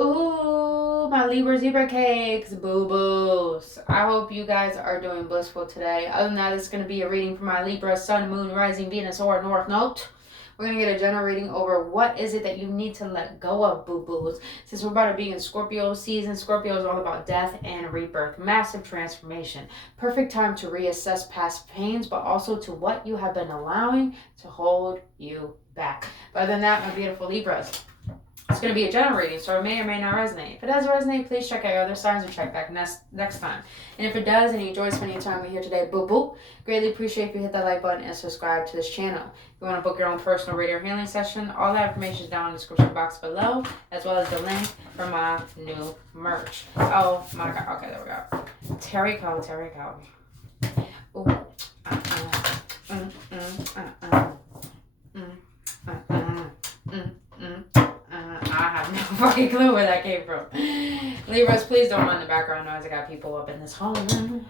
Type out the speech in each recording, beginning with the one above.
Ooh, my Libra zebra cakes, boo-boos. I hope you guys are doing blissful today. Other than that, it's going to be a reading for my Libra, Sun, Moon, Rising, Venus, or North Node. We're going to get a general reading over what is it that you need to let go of, boo-boos. Since we're about to be in Scorpio season, Scorpio is all about death and rebirth, massive transformation. Perfect time to reassess past pains, but also to what you have been allowing to hold you back. But other than that, my beautiful Libras, it's going to be a general reading, so it may or may not resonate. If it does resonate, please check out your other signs or check back next time. And if it does and you enjoy spending time with here today, boo-boo, greatly appreciate if you hit that like button and subscribe to this channel. If you want to book your own personal reading or healing session, all that information is down in the description box below, as well as the link for my new merch. Oh my god, okay, there we go. Terry Co. Ooh. I have no fucking clue where that came from. Libras, please don't mind the background noise. I got people up in this home.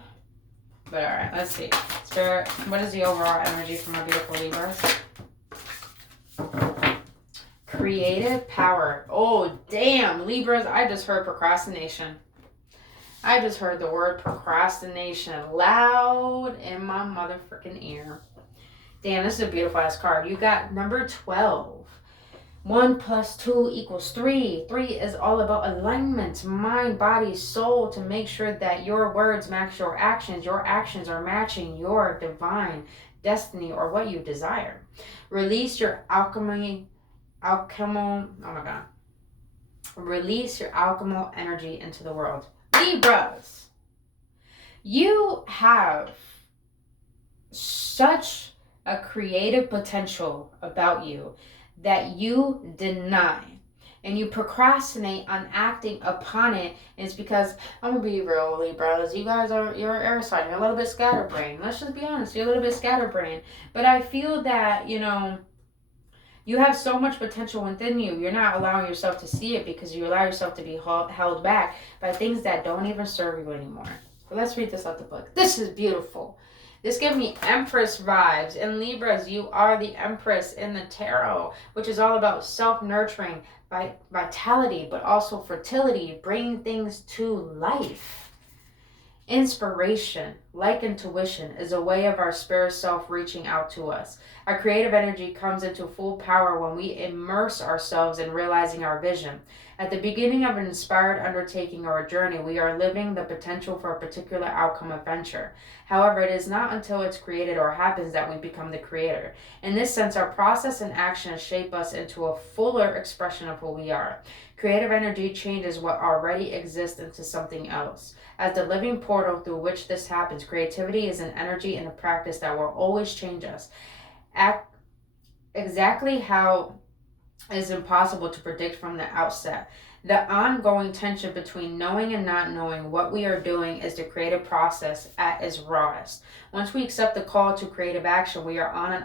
But alright, let's see. Spirit, what is the overall energy for my beautiful Libras? Creative power. Oh, damn. Libras, I just heard procrastination. I just heard the word procrastination loud in my motherfucking ear. Damn, this is a beautiful ass card. You got number 12. 1 + 2 = 3. 3 is all about alignment, mind, body, soul, to make sure that your words match your actions. Your actions are matching your divine destiny or what you desire. Release your Release your alchemical energy into the world. Libras, you have such a creative potential about you that you deny and you procrastinate on acting upon it. Is because, I'm gonna be real, Libras, you're air sign, you're a little bit scatterbrained. Let's just be honest, you're a little bit scatterbrained. But I feel that, you have so much potential within you. You're not allowing yourself to see it because you allow yourself to be held back by things that don't even serve you anymore. But let's read this out the book. This is beautiful. This gives me Empress vibes. In Libras, you are the Empress in the Tarot, which is all about self-nurturing, vitality, but also fertility, bringing things to life. Inspiration, like intuition, is a way of our spirit self reaching out to us. Our creative energy comes into full power when we immerse ourselves in realizing our vision. At the beginning of an inspired undertaking or a journey, we are living the potential for a particular outcome adventure. However, it is not until it's created or happens that we become the creator. In this sense, our process and actions shape us into a fuller expression of who we are. Creative energy changes what already exists into something else. As the living portal through which this happens, creativity is an energy and a practice that will always change us. Exactly how is impossible to predict from the outset. The ongoing tension between knowing and not knowing what we are doing is the creative process at its rawest. Once we accept the call to creative action, we are on an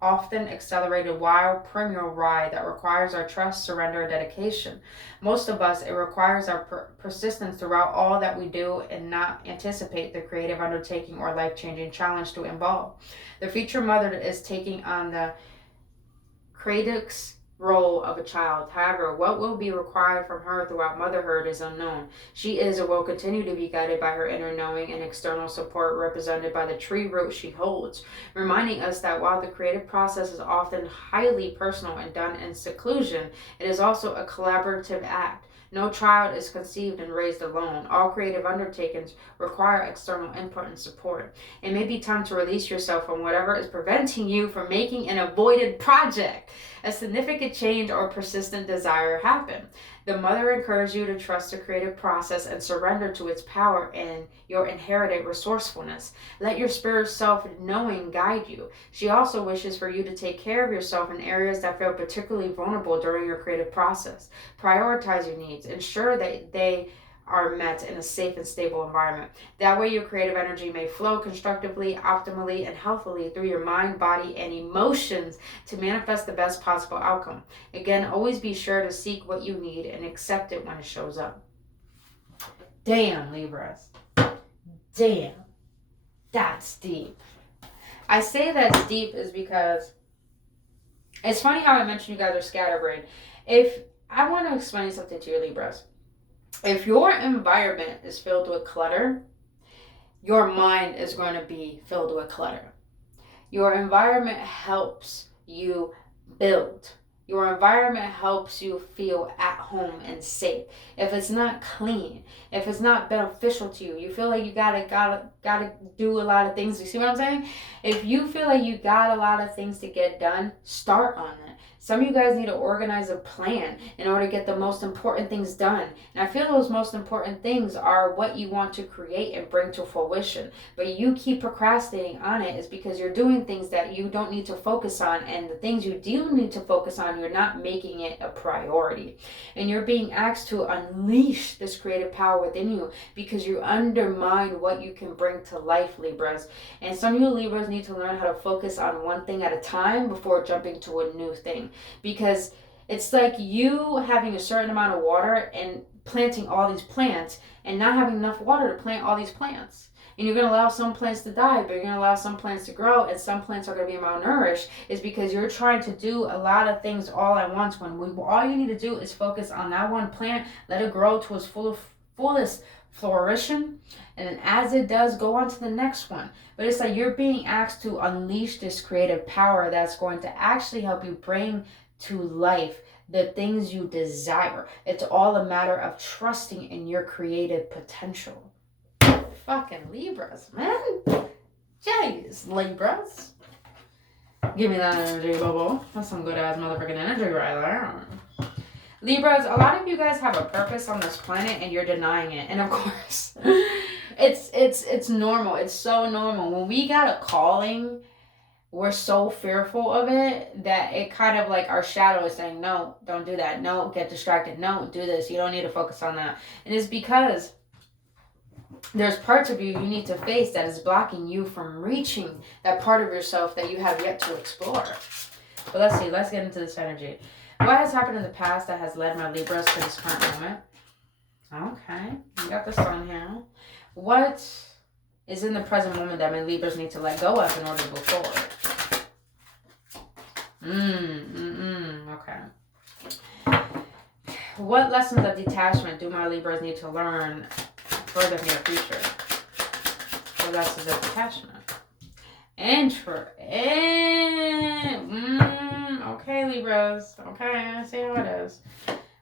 often accelerated wild premier ride that requires our trust, surrender, and dedication. Most of us, it requires our persistence throughout all that we do and not anticipate the creative undertaking or life-changing challenge to involve. The future mother is taking on the creatrix role of a child. However, what will be required from her throughout motherhood is unknown. She is or will continue to be guided by her inner knowing and external support represented by the tree root she holds, reminding us that while the creative process is often highly personal and done in seclusion, it is also a collaborative act. No child is conceived and raised alone. All creative undertakings require external input and support. It may be time to release yourself from whatever is preventing you from making an avoided project, a significant change, or persistent desire happen. The mother encourages you to trust the creative process and surrender to its power and your inherited resourcefulness. Let your spirit self-knowing guide you. She also wishes for you to take care of yourself in areas that feel particularly vulnerable during your creative process. Prioritize your needs. Ensure that they are met in a safe and stable environment. That way your creative energy may flow constructively, optimally, and healthily through your mind, body, and emotions to manifest the best possible outcome. Again, always be sure to seek what you need and accept it when it shows up. Damn, Libras. Damn. That's deep. I say that's deep is because it's funny how I mentioned you guys are scatterbrained. If I want to explain something to you, Libras. If your environment is filled with clutter, your mind is going to be filled with clutter. Your environment helps you build. Your environment helps you feel at home and safe. If it's not clean, if it's not beneficial to you, you feel like you gotta do a lot of things. You see what I'm saying? If you feel like you got a lot of things to get done, start on it. Some of you guys need to organize a plan in order to get the most important things done. And I feel those most important things are what you want to create and bring to fruition. But you keep procrastinating on it is because you're doing things that you don't need to focus on. And the things you do need to focus on, you're not making it a priority. And you're being asked to unleash this creative power within you because you undermine what you can bring to life, Libras. And some of you Libras need to learn how to focus on one thing at a time before jumping to a new thing. Because it's like you having a certain amount of water and planting all these plants and not having enough water to plant all these plants. And you're going to allow some plants to die, but you're going to allow some plants to grow, and some plants are going to be malnourished. Is because you're trying to do a lot of things all at once when all you need to do is focus on that one plant, let it grow to its fullest flourishing, and then as it does, go on to the next one. But it's like you're being asked to unleash this creative power that's going to actually help you bring to life the things you desire. It's all a matter of trusting in your creative potential. Fucking Libras, man. Jeez, Libras. Give me that energy, Bobo. That's some good ass motherfucking energy right there. Libras, a lot of you guys have a purpose on this planet and you're denying it. And of course, it's normal. It's so normal. When we got a calling, we're so fearful of it that it kind of like our shadow is saying, no, don't do that. No, get distracted. No, do this. You don't need to focus on that. And it's because there's parts of you need to face that is blocking you from reaching that part of yourself that you have yet to explore. But let's see. Let's get into this energy. What has happened in the past that has led my Libras to this current moment? Okay. You got the sun here. What is in the present moment that my Libras need to let go of in order to move forward? Okay. What lessons of detachment do my Libras need to learn for the near future? What lessons of detachment? Okay, Libras. Okay, I see how it is.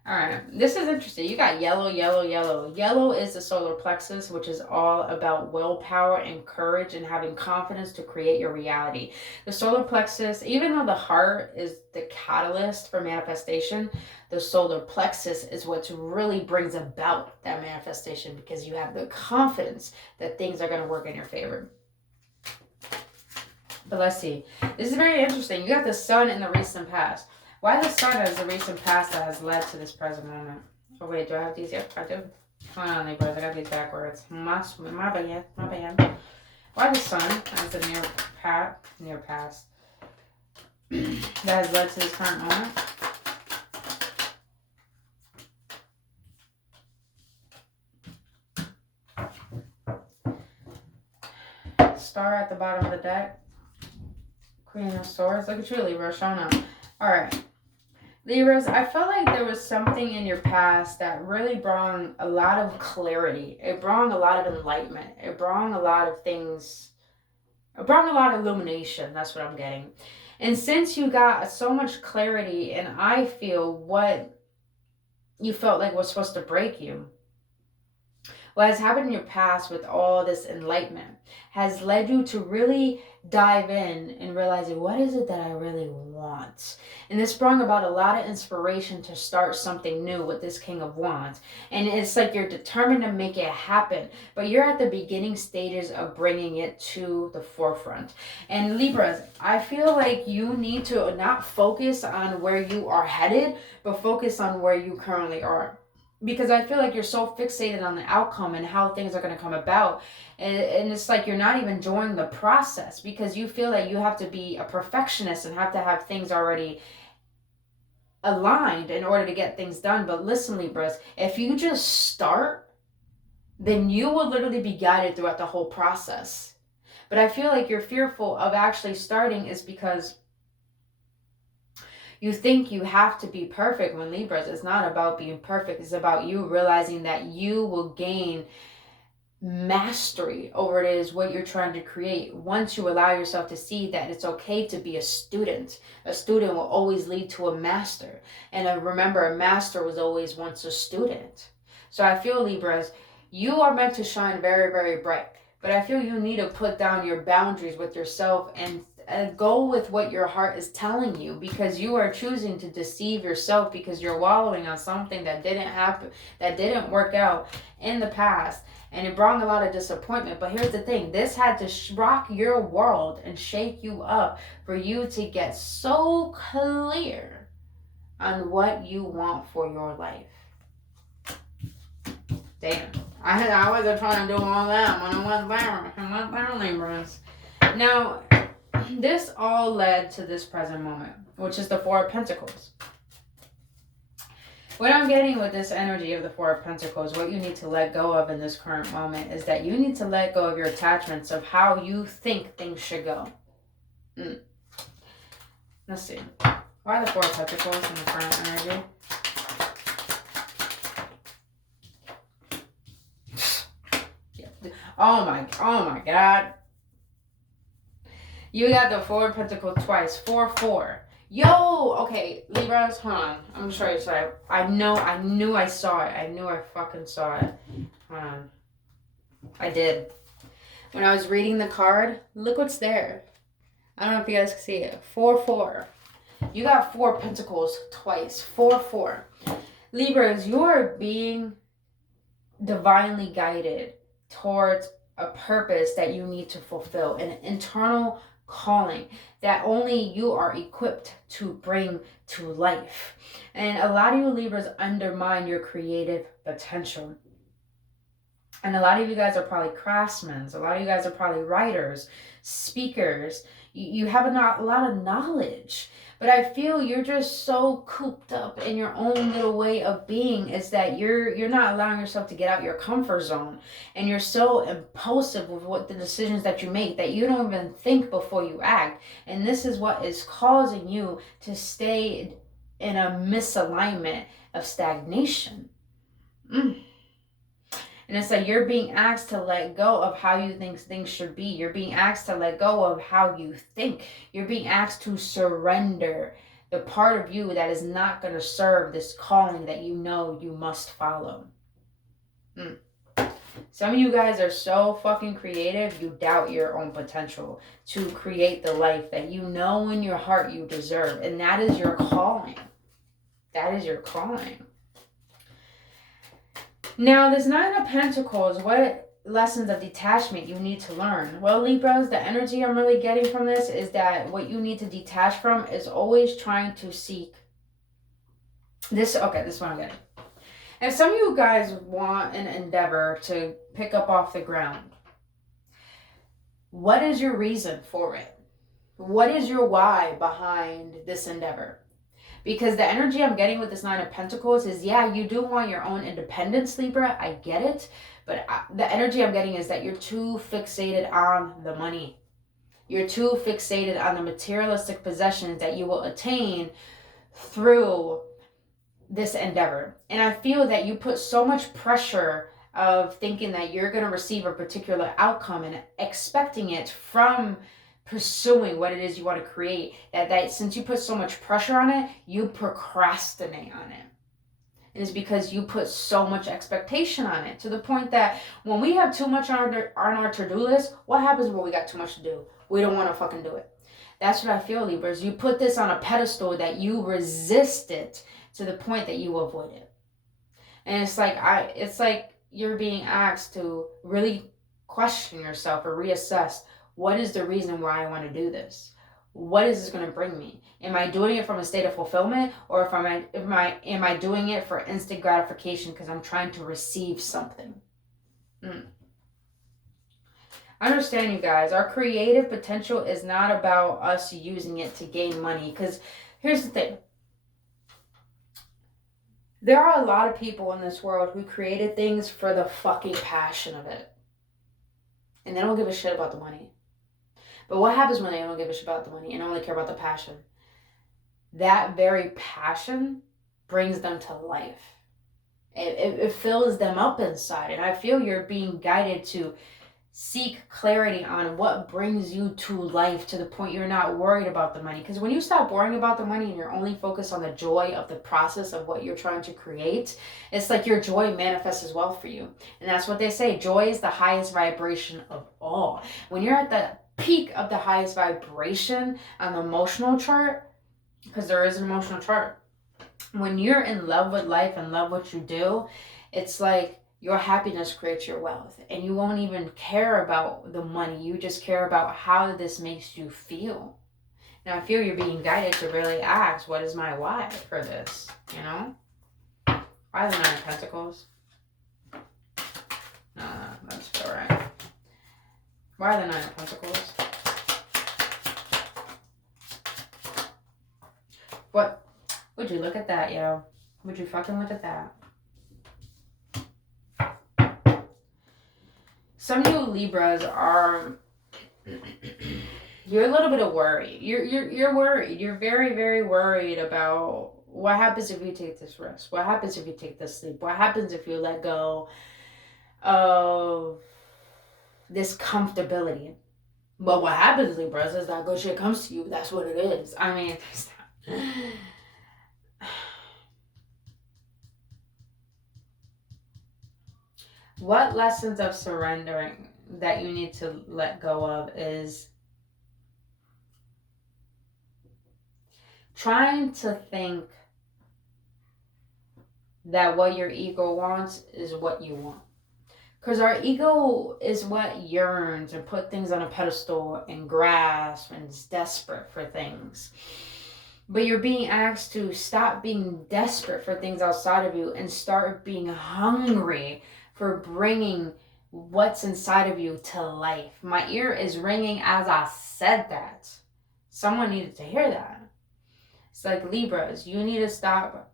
Alright, this is interesting. You got yellow, yellow, yellow. Yellow is the solar plexus, which is all about willpower and courage and having confidence to create your reality. The solar plexus, even though the heart is the catalyst for manifestation, the solar plexus is what really brings about that manifestation because you have the confidence that things are going to work in your favor. But let's see. This is very interesting. You got the sun in the recent past. Why the sun is the recent past that has led to this present moment? Oh wait, do I have these? Yep, I do. Hold on, Libras. I got these backwards. My bad. Why the sun as the near past that has led to this current moment? Star at the bottom of the deck. Queen of Swords. Look at you, Libra, showing up. Alright. Libras, I felt like there was something in your past that really brought a lot of clarity. It brought a lot of enlightenment. It brought a lot of things. It brought a lot of illumination. That's what I'm getting. And since you got so much clarity, and I feel what you felt like was supposed to break you, what has happened in your past with all this enlightenment has led you to really dive in and realizing what is it that I really want. And this brought about a lot of inspiration to start something new with this King of Wands. And it's like you're determined to make it happen, but you're at the beginning stages of bringing it to the forefront. And Libras, I feel like you need to not focus on where you are headed, but focus on where you currently are. Because I feel like you're so fixated on the outcome and how things are going to come about. And it's like you're not even enjoying the process because you feel that you have to be a perfectionist and have to have things already aligned in order to get things done. But listen, Libras, if you just start, then you will literally be guided throughout the whole process. But I feel like you're fearful of actually starting is because You think you have to be perfect when Libras, it's not about being perfect. It's about you realizing that you will gain mastery over it is what you're trying to create once you allow yourself to see that it's okay to be a student. A student will always lead to a master, and remember, a master was always once a student. So I feel, Libras, you are meant to shine very, very bright, but I feel you need to put down your boundaries with yourself and go with what your heart is telling you, because you are choosing to deceive yourself because you're wallowing on something that didn't happen, that didn't work out in the past. And it brought a lot of disappointment. But here's the thing. This had to rock your world and shake you up for you to get so clear on what you want for your life. Damn. I wasn't trying to do all that when I went Libras. Now, this all led to this present moment, which is the Four of Pentacles. What I'm getting with this energy of the Four of Pentacles, what you need to let go of in this current moment is that you need to let go of your attachments of how you think things should go. Let's see. Why are the Four of Pentacles in the current energy? Oh my God. You got the Four of Pentacles twice. 4-4. Yo, okay, Libras, hold on. I'm gonna show you. So I knew I saw it. I knew I fucking saw it. Hold on. I did. When I was reading the card, look what's there. I don't know if you guys can see it. 4-4. You got Four of Pentacles twice. 4-4. Libras, you are being divinely guided towards a purpose that you need to fulfill, an internal calling that only you are equipped to bring to life. And a lot of you Libras undermine your creative potential. And a lot of you guys are probably craftsmen. A lot of you guys are probably writers, speakers. You have a lot of knowledge. But I feel you're just so cooped up in your own little way of being, is that you're not allowing yourself to get out your comfort zone. And you're so impulsive with what the decisions that you make that you don't even think before you act. And this is what is causing you to stay in a misalignment of stagnation. And it's like you're being asked to let go of how you think things should be. You're being asked to let go of how you think. You're being asked to surrender the part of you that is not going to serve this calling that you know you must follow. Some of you guys are so fucking creative, you doubt your own potential to create the life that you know in your heart you deserve. And that is your calling. That is your calling. Now, this Nine of Pentacles, what lessons of detachment you need to learn? Well, Libras, the energy I'm really getting from this is that what you need to detach from is always trying to seek this. Okay, this is what I'm getting. And some of you guys want an endeavor to pick up off the ground. What is your reason for it? What is your why behind this endeavor? Because the energy I'm getting with this Nine of Pentacles is, yeah, you do want your own independence, Libra. I get it. But the energy I'm getting is that you're too fixated on the money. You're too fixated on the materialistic possessions that you will attain through this endeavor. And I feel that you put so much pressure of thinking that you're going to receive a particular outcome and expecting it from pursuing what it is you want to create, that since you put so much pressure on it, you procrastinate on it. And it's because you put so much expectation on it, to the point that when we have too much on our to-do list, what happens when we got too much to do? We don't want to fucking do it. That's what I feel, Libras. You put this on a pedestal that you resist it to the point that you avoid it. And it's like you're being asked to really question yourself or reassess, what is the reason why I want to do this? What is this going to bring me? Am I doing it from a state of fulfillment, or am I doing it for instant gratification because I'm trying to receive something? Understand, you guys, our creative potential is not about us using it to gain money. Because here's the thing. There are a lot of people in this world who created things for the fucking passion of it. And they don't give a shit about the money. But what happens when they don't give a shit about the money and only care about the passion? that very passion brings them to life. It fills them up inside. And I feel you're being guided to seek clarity on what brings you to life, to the point you're not worried about the money. Because when you stop worrying about the money and you're only focused on the joy of the process of what you're trying to create, it's like your joy manifests as well for you. And that's what they say, joy is the highest vibration of all. When you're at the peak of the highest vibration on the emotional chart, because there is an emotional chart, when you're in love with life and love what you do, it's like your happiness creates your wealth, and you won't even care about the money. You just care about how this makes you feel. Now I feel you're being guided to really ask, what is my why for this? You know? Why the Nine of Pentacles? No, that's feel right. Why the Nine of Pentacles? What? Would you look at that, yo? Would you fucking look at that? Some of you Libras are, you're a little bit of worried. You're worried. You're very, very worried about what happens if you take this risk. What happens if you take this leap? What happens if you let go of this comfortability? But what happens, Libras, is that good shit comes to you. That's what it is. I mean, what lessons of surrendering that you need to let go of is trying to think that what your ego wants is what you want. Because our ego is what yearns and put things on a pedestal and grasp and is desperate for things. But you're being asked to stop being desperate for things outside of you and start being hungry for bringing what's inside of you to life. My ear is ringing as I said that. Someone needed to hear that. It's like, Libras, you need to stop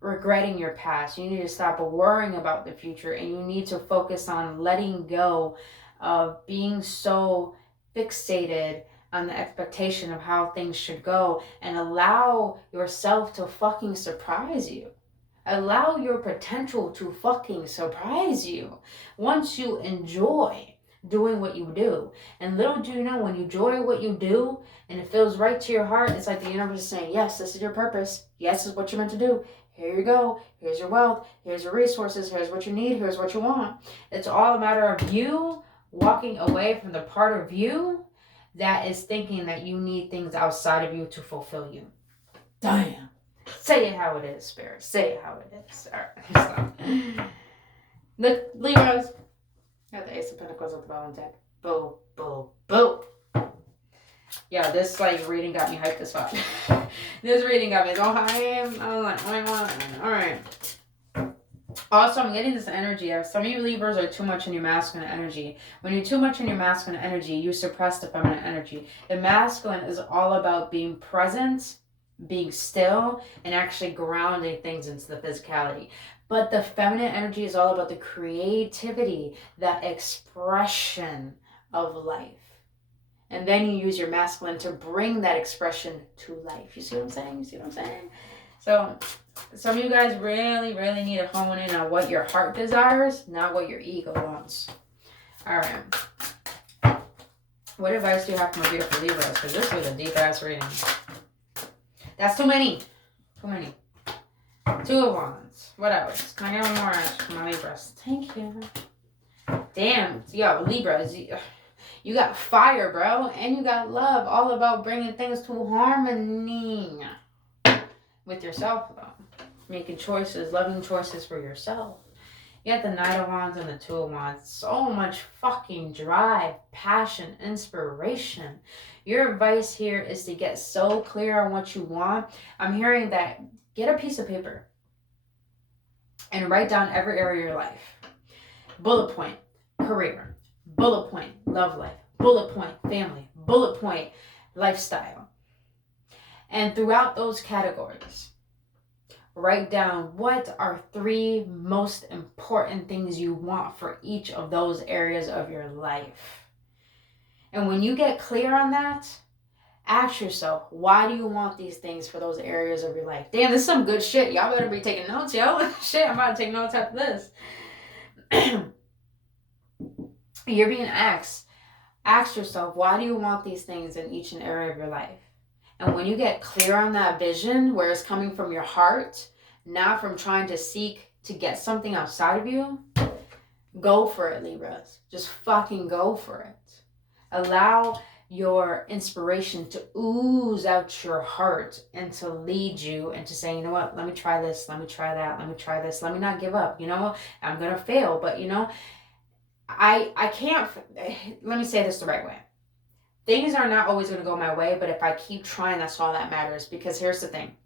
regretting your past. You need to stop worrying about the future, and you need to focus on letting go of being so fixated on the expectation of how things should go, and allow yourself to fucking surprise you. Allow your potential to fucking surprise you once you enjoy doing what you do. And little do you know, when you enjoy what you do and it feels right to your heart, it's like the universe is saying, yes, this is your purpose. Yes, this is what you're meant to do. Here you go. Here's your wealth. Here's your resources. Here's what you need. Here's what you want. It's all a matter of you walking away from the part of you that is thinking that you need things outside of you to fulfill you. Damn. Say it how it is, Spirit. Say it how it is. All right. Stop. Look, Libras. Got the Ace of Pentacles at the bottom deck. Boo, boo, boo. Yeah, this reading got me hyped as fuck. This reading got me so high. I was like, oh my god. Alright. Also, I'm getting this energy. Some of you Libras are too much in your masculine energy. When you're too much in your masculine energy, you suppress the feminine energy. The masculine is all about being present, being still, and actually grounding things into the physicality. But the feminine energy is all about the creativity, the expression of life. And then you use your masculine to bring that expression to life. You see what I'm saying? You see what I'm saying? So some of you guys really, really need to hone in on what your heart desires, not what your ego wants. All right. What advice do you have for my beautiful Libras? Because this was a deep-ass reading. That's too many. Too many. 2 of Wands. What else? Can I get one more for my Libras? Thank you. Damn. Yo, Libras. You got fire, bro. And you got love. All about bringing things to harmony. With yourself, though. Making choices. Loving choices for yourself. You got the Knight of Wands and the 2 of Wands. So much fucking drive, passion, inspiration. Your advice here is to get so clear on what you want. I'm hearing that get a piece of paper and write down every area of your life. Bullet point, career. Bullet point, love life. Bullet point, family. Bullet point, lifestyle. And throughout those categories, write down what are 3 most important things you want for each of those areas of your life. And when you get clear on that, Ask yourself, why do you want these things for those areas of your life? Damn, this is some good shit. Y'all better be taking notes, yo. Shit, I'm about to take notes after this. You're being asked. Ask yourself, why do you want these things in each and area of your life? And when you get clear on that vision, where it's coming from your heart, not from trying to seek to get something outside of you, go for it, Libras. Just fucking go for it. Allow your inspiration to ooze out your heart and to lead you into saying, you know what, let me try this, let me try that, let me try this, let me not give up. You know, I'm gonna fail, but you know, I can't, let me say this the right way. Things are not always going to go my way, but if I keep trying, that's all that matters. Because here's the thing.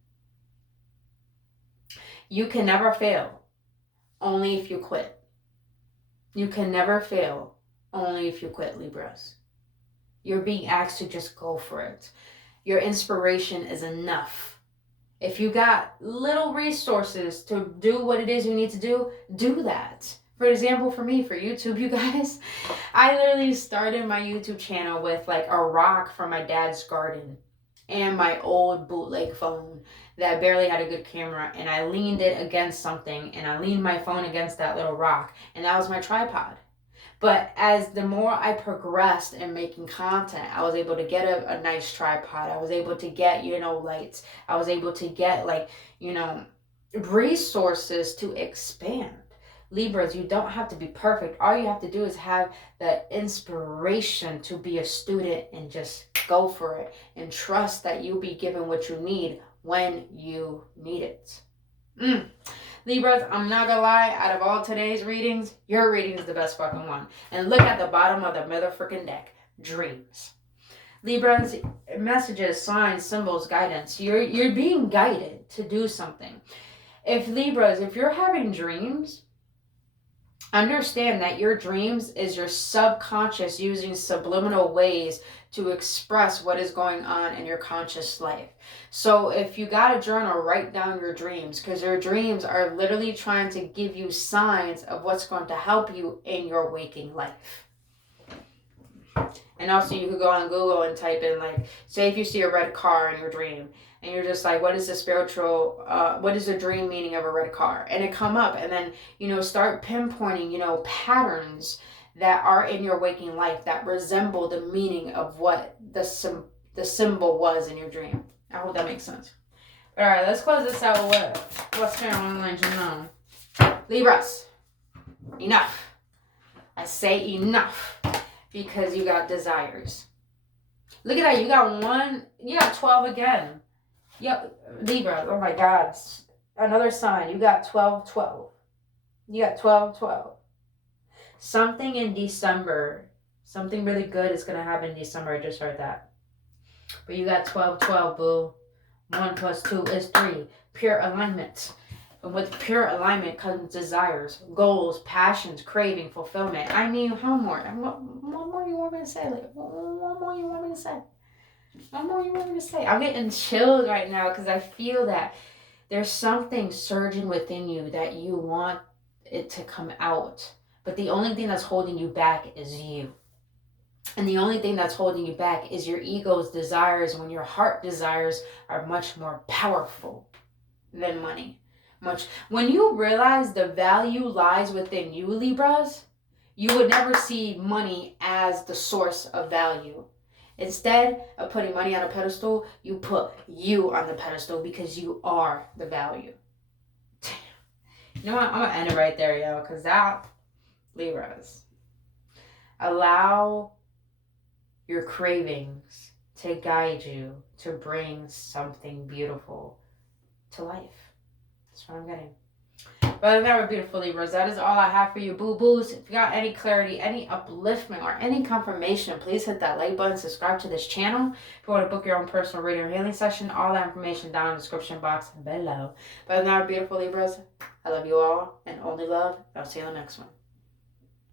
You can never fail, only if you quit. You can never fail, only if you quit, Libras. You're being asked to just go for it. Your inspiration is enough. If you got little resources to do what it is you need to do that. For example, for me, for YouTube, you guys, I literally started my YouTube channel with like a rock from my dad's garden and my old bootleg phone that barely had a good camera, and I leaned it against something, and I leaned my phone against that little rock, and that was my tripod. But as the more I progressed in making content, I was able to get a nice tripod. I was able to get, you know, lights. I was able to get like, you know, resources to expand. Libras, you don't have to be perfect. All you have to do is have the inspiration to be a student and just go for it and trust that you'll be given what you need when you need it. Libras, I'm not gonna lie, out of all today's readings, your reading is the best fucking one. And look at the bottom of the motherfucking deck. Dreams. Libras, messages, signs, symbols, guidance. You're being guided to do something. If Libras, if you're having dreams, understand that your dreams is your subconscious using subliminal ways to express what is going on in your conscious life. So if you got a journal, write down your dreams, because your dreams are literally trying to give you signs of what's going to help you in your waking life. And also you could go on Google and type in, like, say if you see a red car in your dream, and you're just like, what is the dream meaning of a red car? And it come up, and then, you know, start pinpointing, you know, patterns that are in your waking life that resemble the meaning of what the symbol was in your dream. I hope that makes sense. All right, let's close this out with what's going on in you know. Libras, enough. I say enough, because you got desires. Look at that, you got 12 again. Yep, Libra, oh my God. Another sign, you got 12, 12. You got 12, 12. Something in December, something really good is going to happen in December. I just heard that. But you got 12, 12, boo. 1 plus 2 is 3. Pure alignment. And with pure alignment comes desires, goals, passions, craving, fulfillment. I mean, how more? What more you want me to say? Like, what more you want me to say? What more you want me to say? I'm getting chilled right now because I feel that there's something surging within you that you want it to come out. But the only thing that's holding you back is you. And the only thing that's holding you back is your ego's desires, when your heart desires are much more powerful than money. When you realize the value lies within you, Libras, you would never see money as the source of value. Instead of putting money on a pedestal, you put you on the pedestal, because you are the value. You know what? I'm going to end it right there, yo, because that, Libras, allow your cravings to guide you to bring something beautiful to life. That's what I'm getting. But that was beautiful, Libras. That is all I have for you, boo-boos. If you got any clarity, any upliftment, or any confirmation, please hit that like button, subscribe to this channel. If you want to book your own personal reading or healing session, all that information down in the description box below. But that was beautiful, Libras. I love you all, and only love. I'll see you on the next one.